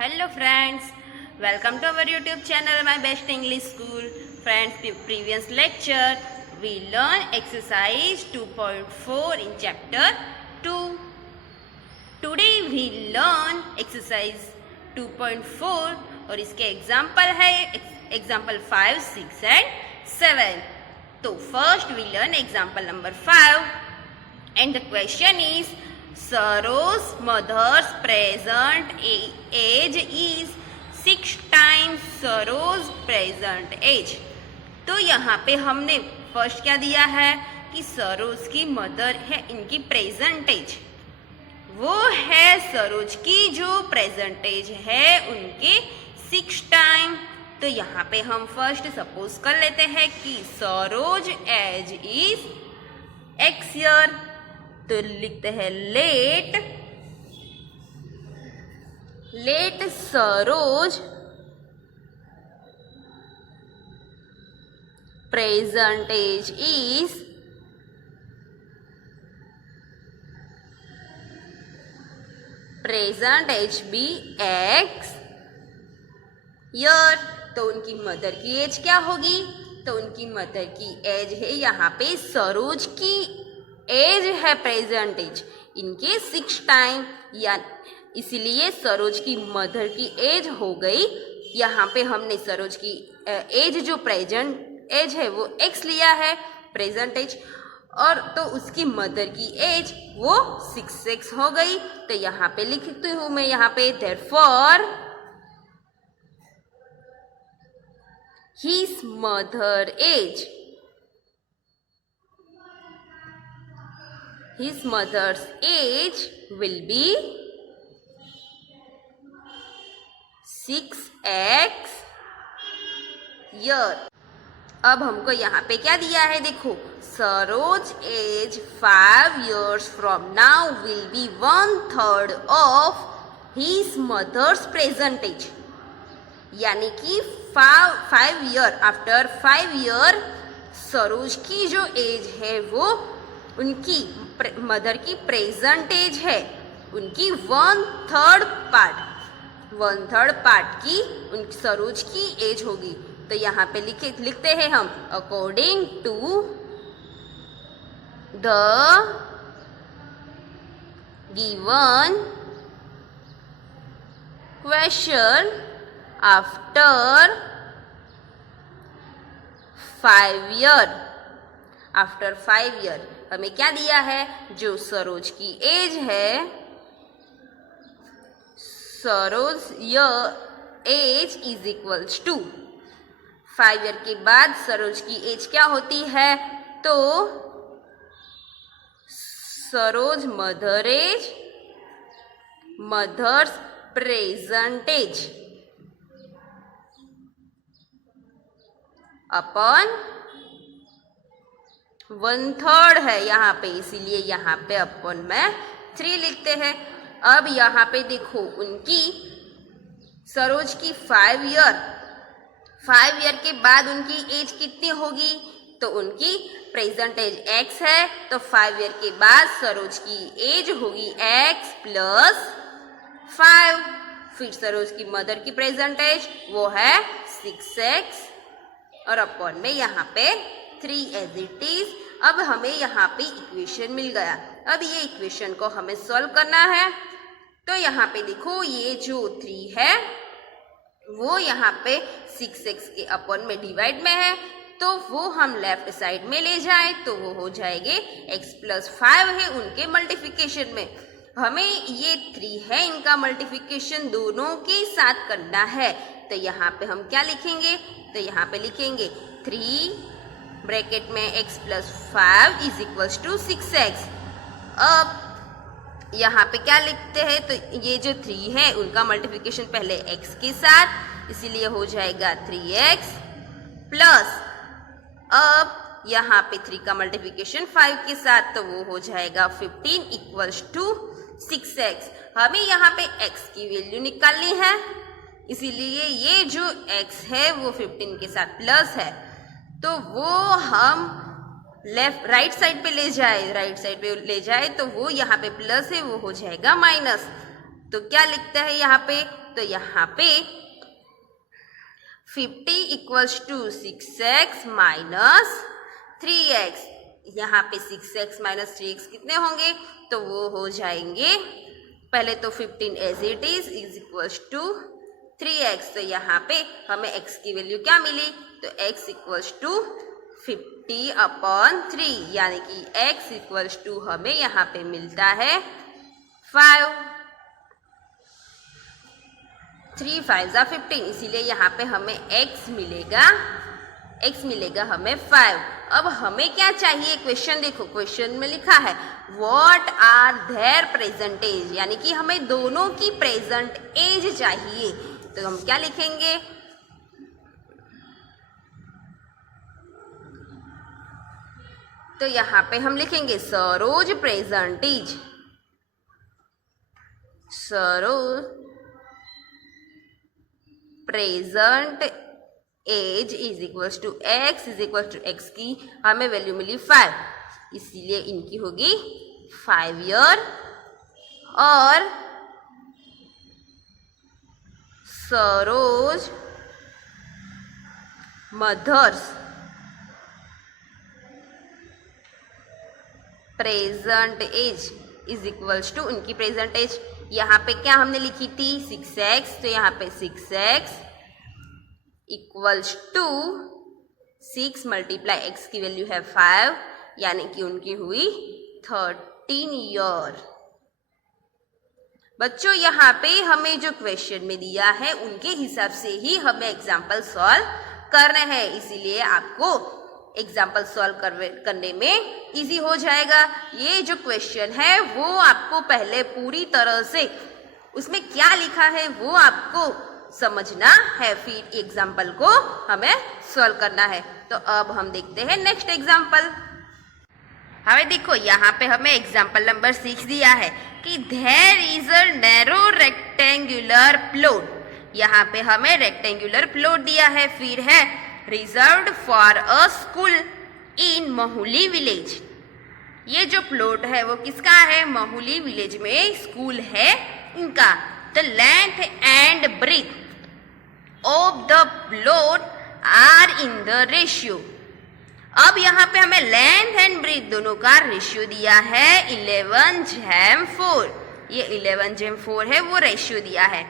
Hello friends, welcome to our YouTube channel My Best English School. Friends, previous lecture we learned exercise 2.4 in chapter 2. Today we learn exercise 2.4 और इसके example है example 5, 6 and 7. तो first we learn example number 5 and the question is Saro's mother's present age is 6 times Saro's present age. तो यहाँ पे हमने first क्या दिया है कि सरोज की मदर है, इनकी प्रेजेंट एज वो है सरोज की जो प्रेजेंट एज है उनके 6 टाइम. तो यहाँ पे हम फर्स्ट सपोज कर लेते हैं कि Saroj age is x year. तो लिखते हैं let Saroj present age is present age be x year. तो उनकी मदर की एज क्या होगी? तो उनकी मदर की एज है यहाँ पे सरोज की एज है प्रेजेंट एज इनके 6 टाइम, या इसलिए सरोज की मदर की एज हो गई. यहाँ पे हमने सरोज की एज जो प्रेजेंट एज है वो x लिया है प्रेजेंट एज, और तो उसकी मदर की एज वो 6x हो गई. तो यहाँ पे लिखती हूँ मैं यहाँ पे therefore his mother age, his mother's age will be 6x year. अब हमको यहाँ पे क्या दिया है देखो, Saroj as 5 years from now will be 1/3 of his mother's present age. यानी कि 5 year आफ्टर 5 year सरोज की जो एज है वो उनकी मदर की प्रेजेंट एज है उनकी 1/3 पार्ट की उन सरोज की एज होगी. तो यहाँ पे लिखते हैं हम according to the given question after 5 year. After 5 year हमें क्या दिया है, जो सरोज की एज है Saroj age is equals to 5 year के बाद सरोज की एज क्या होती है, तो Saroj mother age mother's present age अपन 1/3 है यहाँ पे, इसीलिए यहाँ पे अपन में 3 लिखते हैं. अब यहाँ पे देखो उनकी सरोज की 5 year के बाद उनकी एज कितनी होगी, तो उनकी प्रेजेंट एज x है, तो 5 year के बाद सरोज की एज होगी x + 5. फिर सरोज की मदर की प्रेजेंट एज वो है 6x और अपन में यहाँ पे 3 एज इट इज. अब हमें यहाँ पे इक्वेशन मिल गया. अब ये इक्वेशन को हमें सॉल्व करना है. तो यहाँ पे देखो ये जो 3 है वो यहाँ पे 6x के अपन में डिवाइड में है, तो वो हम लेफ्ट साइड में ले जाए तो वो हो जाएंगे x + 5 है उनके मल्टीप्लिकेशन में. हमें ये 3 है इनका मल्टीप्लिकेशन दोनों के साथ करना है. तो यहाँ पे हम क्या लिखेंगे, तो यहाँ पे लिखेंगे 3 ब्रैकेट में x + 5 is equals to 6x. अब यहाँ पे क्या लिखते हैं, तो ये जो 3 है उनका मल्टीप्लिकेशन पहले x के साथ, इसीलिए हो जाएगा 3x प्लस अब यहाँ पे 3 का मल्टीप्लिकेशन 5 के साथ, तो वो हो जाएगा 15 इक्वल्स टू 6x. हमें यहाँ पे x की वैल्यू निकालनी है, इसीलिए ये जो x है वो 15 के साथ प्लस है, तो वो हम राइट साइड पे ले जाए तो वो यहाँ पे प्लस है वो हो जाएगा माइनस. तो क्या लिखता है यहाँ पे, तो यहाँ पे 50 equals to 6x minus 3x। यहाँ पे 6x माइनस 3x कितने होंगे, तो वो हो जाएंगे, पहले तो 15 as it is equals to 3x। तो यहाँ पे हमें x की वैल्यू क्या मिली, तो x इक्वल्स टू 50/3, यानी कि x इक्वल्स टू हमें यहाँ पे मिलता है 5। 3 5 15, इसीलिए यहाँ पे हमें x मिलेगा हमें 5। अब हमें क्या चाहिए, क्वेश्चन देखो, क्वेश्चन में लिखा है what are their present age, यानी कि हमें दोनों की प्रेजेंट एज चाहिए। तो हम क्या लिखेंगे, तो यहाँ पे हम लिखेंगे Saroj present age, Saroj present age is equals to x is equals to x की हमें वैल्यू मिली 5, इसीलिए इनकी होगी 5 ईयर। और Saroj mother's present age is equals to उनकी प्रेजेंट एज, यहाँ पे क्या हमने लिखी थी 6x, तो यहाँ पे 6x equals to 6 multiply x की वैल्यू है 5, यानी कि उनकी हुई 13 ईयर। बच्चों यहाँ पे हमें जो क्वेश्चन में दिया है उनके हिसाब से ही हमें एग्जाम्पल सॉल्व करना है, इसीलिए आपको एग्जाम्पल सॉल्व करने में इजी हो जाएगा। ये जो क्वेश्चन है वो आपको पहले पूरी तरह से उसमें क्या लिखा है वो आपको समझना है, फिर एग्जाम्पल को हमें सॉल्व करना है। तो अब हम देखते हैं नेक्स्ट एग्जाम्पल। हमें देखो यहाँ पे हमें एग्जाम्पल नंबर 6 दिया है कि there is a narrow rectangular plot. यहाँ पे हमें रेक्टेंगुलर प्लॉट दिया है, फिर है reserved for a school in Mahuli village. ये जो प्लॉट है वो किसका है, महुली विलेज में स्कूल है इनका। The length and breadth of the plot are in the ratio. अब यहाँ पे हमें लेंथ एंड ब्रेथ दोनों का रेशियो दिया है 11/4। ये 11/4 है, वो रेशियो दिया है।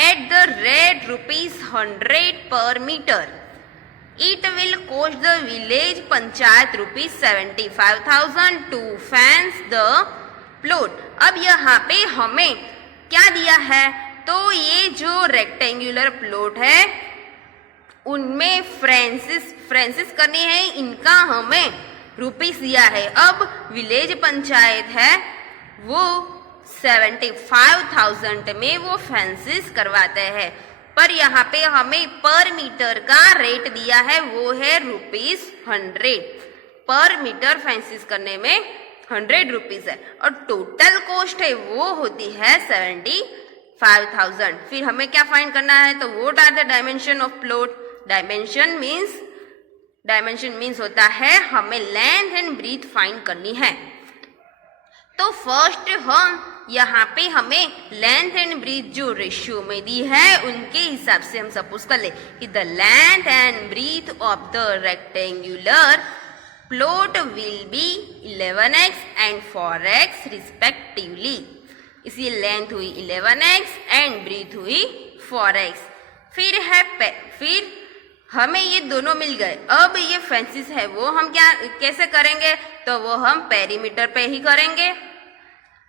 At the rate ₹100 per metre, it will cost the village panchayat ₹75,000 to fence the plot. अब यहाँ पे हमें क्या दिया है, तो ये जो रेक्टेंगुलर प्लॉट है उनमें फ्रेंसिस करनी है, इनका हमें रुपीस दिया है। अब विलेज पंचायत है वो 75,000 में वो फेंसिस करवाते हैं, पर यहाँ पे हमें पर मीटर का रेट दिया है वो है ₹100 पर मीटर। फेंसिस करने में 100 रुपीज है और टोटल कॉस्ट है वो होती है 75,000। फिर हमें क्या फाइंड करना है, तो what are the dimension of plot. Dimension means होता है हमें लेंथ एंड ब्रीथ फाइंड करनी है। तो फर्स्ट हम यहाँ पे हमें लेंथ एंड ब्रीथ जो रेशियो में दी है उनके हिसाब से हम सपोज कर ले कि the length and breadth of the rectangular plot will be 11x and 4x respectively. इसलिए लेंथ हुई 11x एंड ब्रीथ हुई 4x। फिर हमें ये दोनों मिल गए। अब ये फेंसिस है वो हम कैसे करेंगे, तो वो हम पेरीमीटर पे ही करेंगे।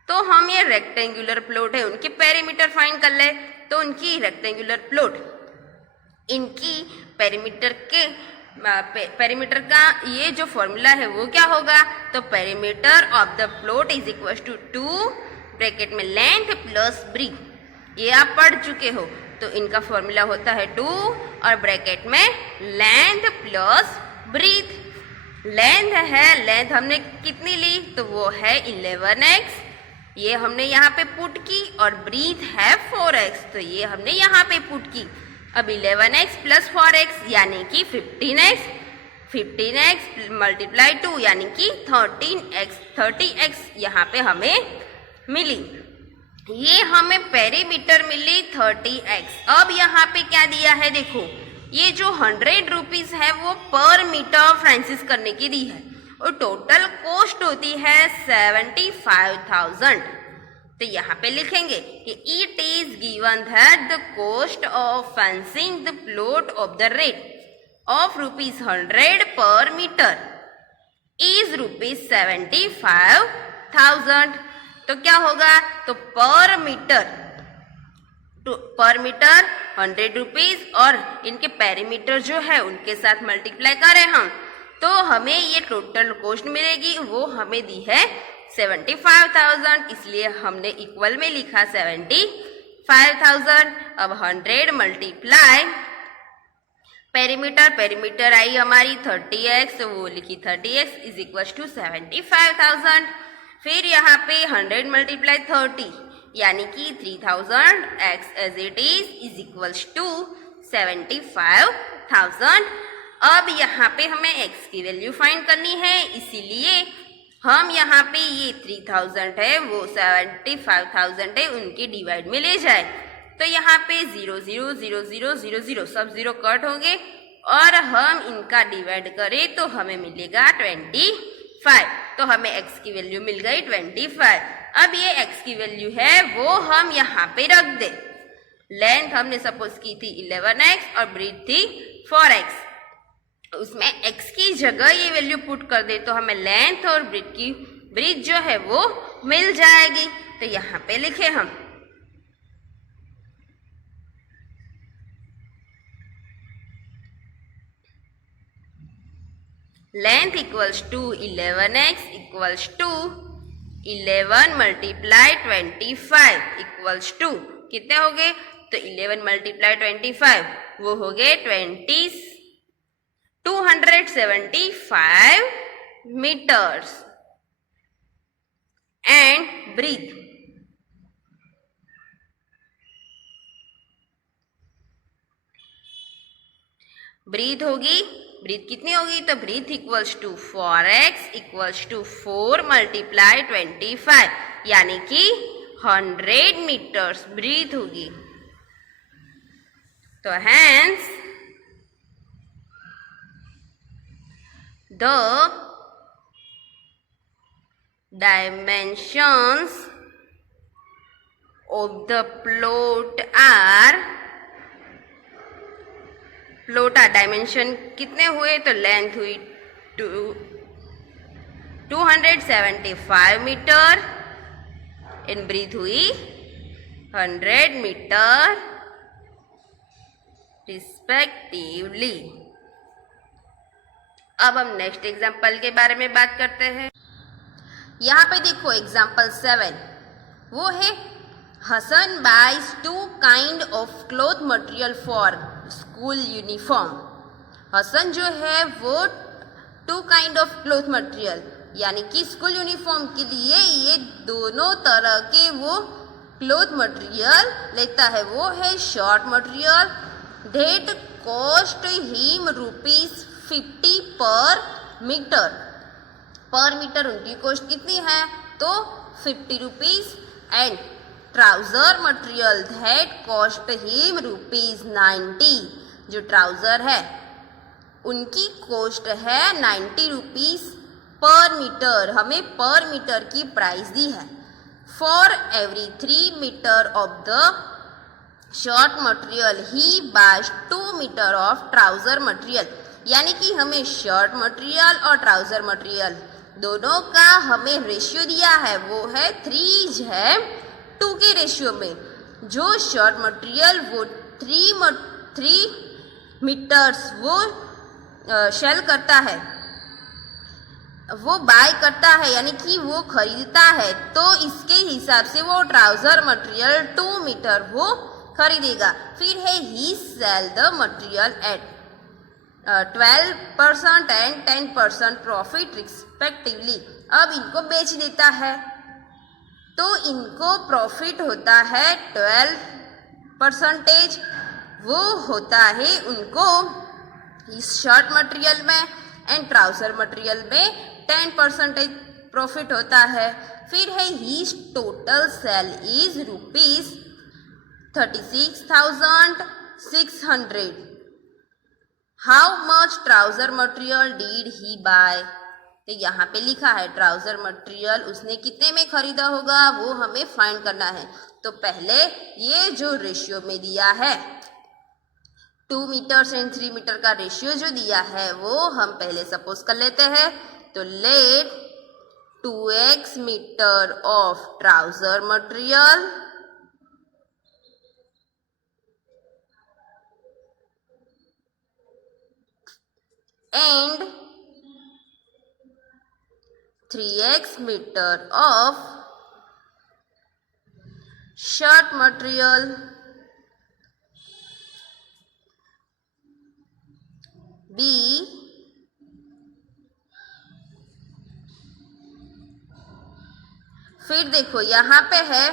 तो हम ये रेक्टेंगुलर प्लॉट है उनके पेरीमीटर फाइंड कर ले। तो उनकी रेक्टेंगुलर प्लॉट इनकी पेरीमीटर का ये जो फॉर्मूला है वो क्या होगा, तो perimeter of the plot is equal to 2 bracket में लेंथ प्लस ब्रीथ। ये आप पढ़ चुके हो, तो इनका फॉर्मूला होता है 2 और ब्रैकेट में लेंथ प्लस ब्रीथ। लेंथ हमने कितनी ली, तो वो है 11x, ये हमने यहाँ पे पुट की, और ब्रीथ है 4x, तो ये हमने यहाँ पे पुट की। अब 11x प्लस 4x यानी कि 15x मल्टीप्लाई 2 यानी कि 30x यहाँ पे हमें मिली। ये हमें पेरीमीटर मिली 30x। अब यहाँ पे क्या दिया है देखो, ये जो 100 रुपीज है वो पर मीटर फ्रांसिस करने की दी है और टोटल कॉस्ट होती है 75,000। तो यहाँ पे लिखेंगे कि it is given that the cost of fencing the plot of the rate of ₹100 per metre is ₹75,000। तो क्या होगा, तो पर मीटर 100 रुपीज और इनके पेरीमीटर जो है उनके साथ मल्टीप्लाई करें हम, तो हमें ये टोटल कॉस्ट मिलेगी, वो हमें दी है 75,000, इसलिए हमने इक्वल में लिखा 75,000। अब 100 मल्टीप्लाई पेरीमीटर आई हमारी 30x, तो वो लिखी 30x इज इक्वल टू 75,000। फिर यहाँ पे 100 मल्टीप्लाई 30 यानी कि 3000 x as it is equals to 75,000। अब यहाँ पे हमें x की वैल्यू फाइंड करनी है, इसीलिए हम यहाँ पे ये 3000 है वो 75,000 है उनके डिवाइड में ले जाए। तो यहाँ पे 0 0 0 0 0 0 सब जीरो कट होंगे और हम इनका डिवाइड करें तो हमें मिलेगा 25। तो हमें x की वैल्यू मिल गई 25। अब ये x की वैल्यू है वो हम यहाँ पे रख दे। लेंथ हमने सपोज की थी 11x और ब्रीथ थी 4x, उसमें x की जगह ये वैल्यू पुट कर दे तो हमें लेंथ और ब्रीथ जो है वो मिल जाएगी। तो यहाँ पे लिखे हम length equals to 11x equals to 11 multiply 25 equals to कितने हो गए, तो 11 मल्टीप्लाई 25 वो हो गए 275 meters and breathe होगी, ब्रीथ कितनी होगी, तो breadth equals to 4x equals to 4 multiply 25 यानी कि 100 मीटर्स ब्रीथ होगी। तो hence the dimensions of the plot are dimension कितने हुए, तो लेंथ हुई 275 मीटर एंड ब्रीथ हुई 100 मीटर रिस्पेक्टिवली। अब हम नेक्स्ट एग्जाम्पल के बारे में बात करते हैं। यहाँ पे देखो एग्जाम्पल 7 वो है Hasan buys 2 kind of cloth material for school uniform. Hasan जो है वो 2 काइंड ऑफ क्लॉथ मटेरियल यानी कि स्कूल यूनिफॉर्म के लिए ये दोनों तरह के वो क्लॉथ मटेरियल लेता है। वो है short material that cost him ₹50 पर मीटर उनकी कॉस्ट कितनी है, तो 50 rupees and trouser material that cost him ₹90। जो ट्राउजर है उनकी कॉस्ट है 90 रुपीज पर मीटर, हमें पर मीटर की प्राइस दी है। For every 3 metre of the short material he buys 2 metre of trouser material यानी कि हमें शॉर्ट मटेरियल और ट्राउजर मटेरियल दोनों का हमें रेशियो दिया है, वो है 3 है 2 के रेशियो में। जो शॉर्ट मटेरियल वो 3 मीटर्स वो सेल करता है, वो बाय करता है यानी कि वो खरीदता है, तो इसके हिसाब से वो ट्राउजर मटेरियल 2 मीटर वो खरीदेगा। फिर है ही sell the material at 12% and 10% profit respectively. अब इनको बेच देता है तो इनको प्रॉफिट होता है 12%, वो होता है उनको इस शर्ट मटेरियल में एंड ट्राउजर मटेरियल में 10% प्रॉफिट होता है। फिर है his total sale is ₹36,600। How much trouser material did he buy. तो यहाँ पे लिखा है ट्राउजर मटेरियल उसने कितने में खरीदा होगा, वो हमें फाइंड करना है। तो पहले ये जो रेशियो में दिया है 2 मीटर एंड 3 मीटर का रेशियो जो दिया है वो हम पहले सपोज कर लेते हैं। तो let 2x metre of trouser material and 3x metre of shirt material be फिर देखो यहाँ पे है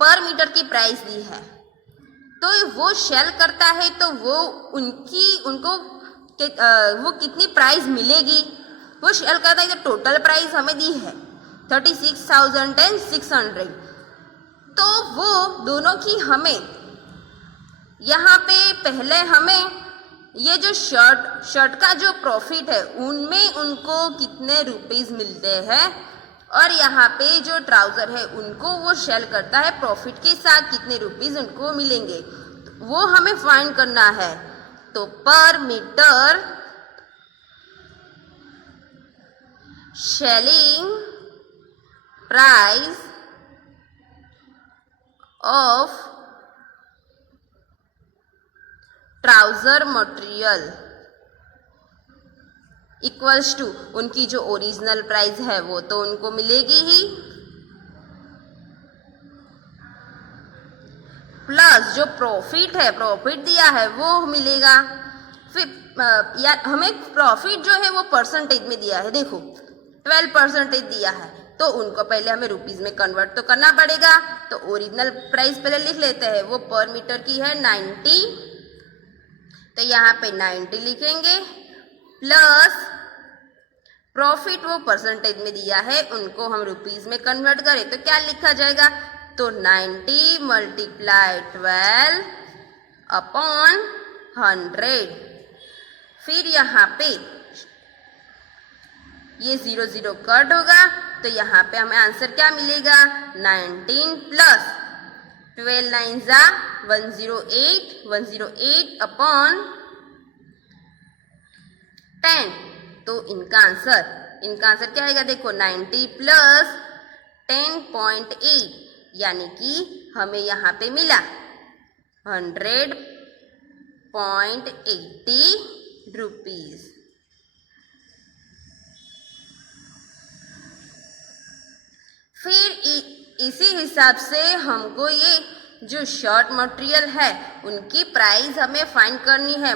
पर मीटर की प्राइस दी है, तो वो सेल करता है तो वो उनको वो कितनी प्राइस मिलेगी, वो सेल करता है तो टोटल प्राइस हमें दी है 36,600। तो वो दोनों की हमें यहाँ पे पहले हमें ये जो शर्ट का जो प्रॉफिट है उनमें उनको कितने रुपीस मिलते हैं, और यहाँ पे जो ट्राउजर है उनको वो सेल करता है प्रॉफिट के साथ कितने रुपीस उनको मिलेंगे, वो हमें फाइंड करना है। तो पर metre selling price of trouser material equals to उनकी जो ओरिजिनल प्राइस है वो तो उनको मिलेगी ही, प्लस जो प्रॉफिट है प्रॉफिट दिया है वो मिलेगा। फिर हमें प्रॉफिट जो है वो परसेंटेज में दिया है, देखो 12% दिया है, तो उनको पहले हमें रुपीस में कन्वर्ट तो करना पड़ेगा। तो ओरिजिनल प्राइस पहले लिख लेते हैं, वो पर मीटर की है 90, तो यहाँ पे 90 लिखेंगे, प्लस प्रॉफिट वो परसेंटेज में दिया है उनको हम रुपीस में कन्वर्ट करें तो क्या लिखा जाएगा, तो 90 मल्टीप्लाई 12 अपॉन 100। फिर यहाँ पे ये 0 0 कट होगा, तो यहाँ पे हमें आंसर क्या मिलेगा, 19 प्लस 12 9 जा 108 अपॉन 10। तो इनका आंसर क्या आएगा, देखो 90 प्लस 10.8, यानी कि हमें यहाँ पे मिला 100.80 रुपीज। फिर इसी हिसाब से हमको ये जो शर्ट मटेरियल है उनकी प्राइस हमें फाइंड करनी है,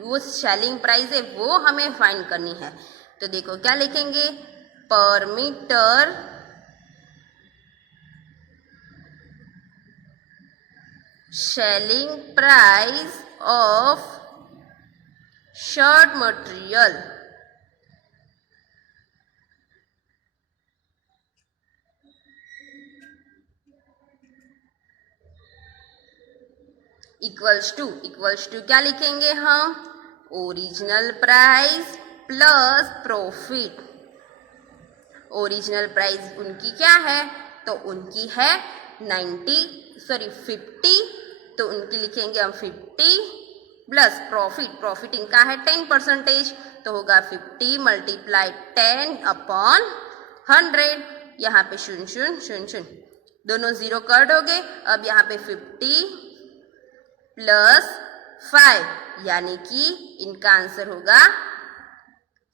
वो सेलिंग प्राइस है वो हमें फाइंड करनी है। तो देखो क्या लिखेंगे, पर metre selling price of shirt material equals to क्या लिखेंगे हम, original price plus profit. Original price उनकी क्या है, तो उनकी है 50, तो उनकी लिखेंगे हम 50 प्लस प्रॉफिट इनका है 10%, तो होगा 50 मल्टीप्लाई 10 अपॉन 100। यहाँ पे 0 दोनों 0 कट हो गए। अब यहाँ पे 50 प्लस 5, यानी कि इनका आंसर होगा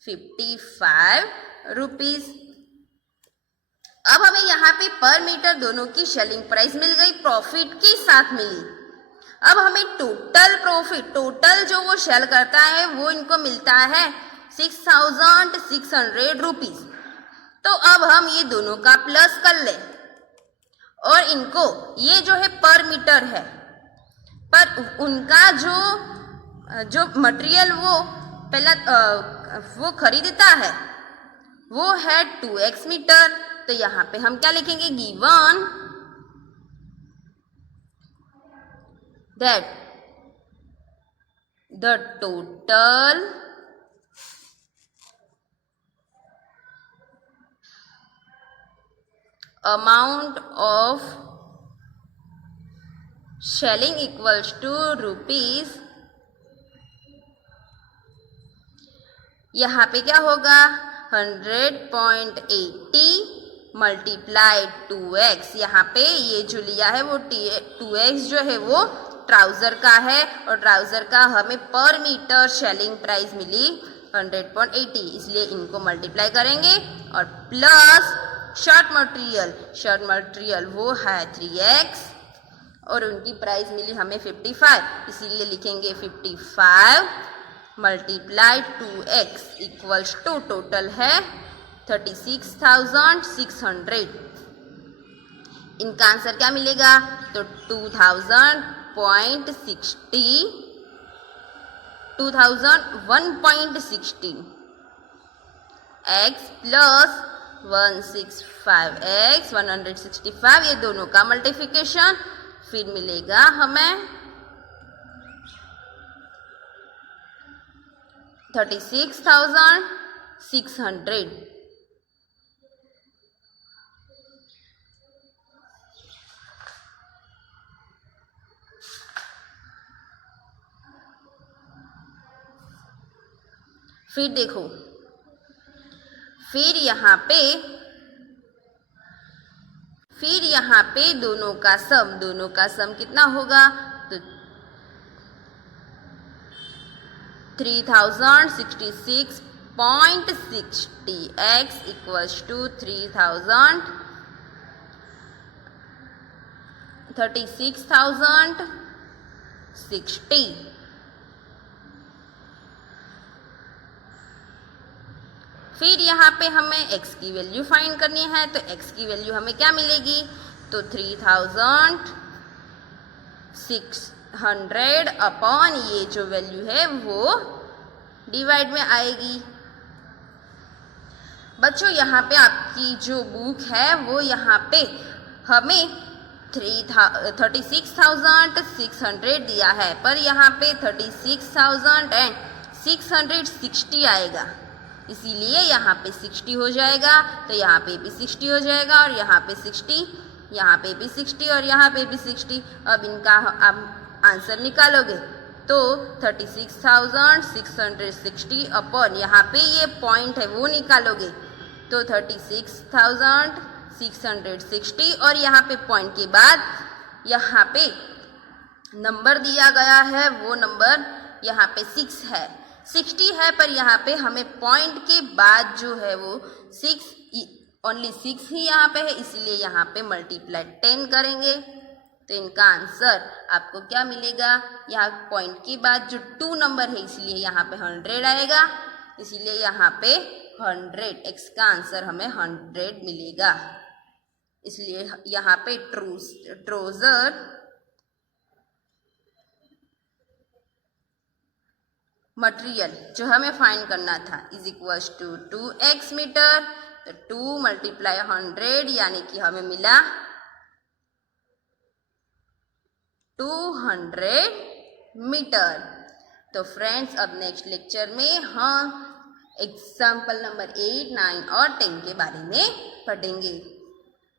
55 रुपीज। अब हमें यहाँ पे पर मीटर दोनों की सेलिंग प्राइस मिल गई, प्रॉफिट के साथ मिली। अब हमें टोटल जो वो सेल करता है वो इनको मिलता है 6,600 रुपीज। तो अब हम ये दोनों का प्लस कर ले, और इनको ये जो है पर मीटर है, पर उनका जो मटेरियल वो पहला वो खरीदता है वो है 2x मीटर। तो यहाँ पे हम क्या लिखेंगे, given that the total amount of shelling equals to rupees। यहाँ पे क्या होगा, 100.80 मल्टीप्लाई 2x। यहाँ पे ये जो लिया है वो 2x जो है वो ट्राउजर का है, और ट्राउजर का हमें पर मीटर शेलिंग प्राइस मिली 100.80, इसलिए इनको मल्टीप्लाई करेंगे। और प्लस शर्ट मटेरियल वो है 3x, और उनकी प्राइस मिली हमें 55, इसीलिए लिखेंगे 55 multiply 2x equals to total है 36,600। इनका आंसर क्या मिलेगा, तो 2001.60 x प्लस 165x 165, ये दोनों का मल्टीप्लिकेशन, फिर मिलेगा हमें 36,600। फिर देखो, फिर यहाँ पे दोनों का सम कितना होगा, तो 3066.60 x इक्वल्स टू 36,060। फिर यहाँ पे हमें x की वैल्यू फाइंड करनी है, तो x की वैल्यू हमें क्या मिलेगी, तो 3600 अपॉन ये जो वैल्यू है वो डिवाइड में आएगी। बच्चों यहाँ पे आपकी जो बुक है वो यहाँ पे हमें 36,600 दिया है, पर यहाँ पे 36,660 आएगा, इसीलिए यहाँ पे 60 हो जाएगा, तो यहाँ पे भी 60 हो जाएगा, और यहाँ पे 60, यहाँ पे भी 60, और यहाँ पे भी 60। अब इनका आप आंसर निकालोगे तो 36,660 अपॉन यहाँ पे ये पॉइंट है वो निकालोगे तो 36,660, और यहाँ पे पॉइंट के बाद यहाँ पे नंबर दिया गया है, वो नंबर यहाँ पे 6 है, 60 है, पर यहाँ पे हमें पॉइंट के बाद जो है वो 6 ही यहाँ पे है, इसलिए यहाँ पे मल्टीप्लाई 10 करेंगे। तो इनका आंसर आपको क्या मिलेगा, यहाँ पॉइंट के बाद जो 2 नंबर है इसलिए यहाँ पे 100 आएगा, इसीलिए यहाँ पे 100 x का आंसर हमें 100 मिलेगा। इसलिए यहाँ पे ट्राउजर मटेरियल जो हमें फाइंड करना था is equals to 2x metre, तो 2 मल्टीप्लाई 100 यानी कि हमें मिला 200 मीटर। तो फ्रेंड्स अब नेक्स्ट लेक्चर में हम एग्जाम्पल नंबर 8, 9 और 10 के बारे में पढ़ेंगे।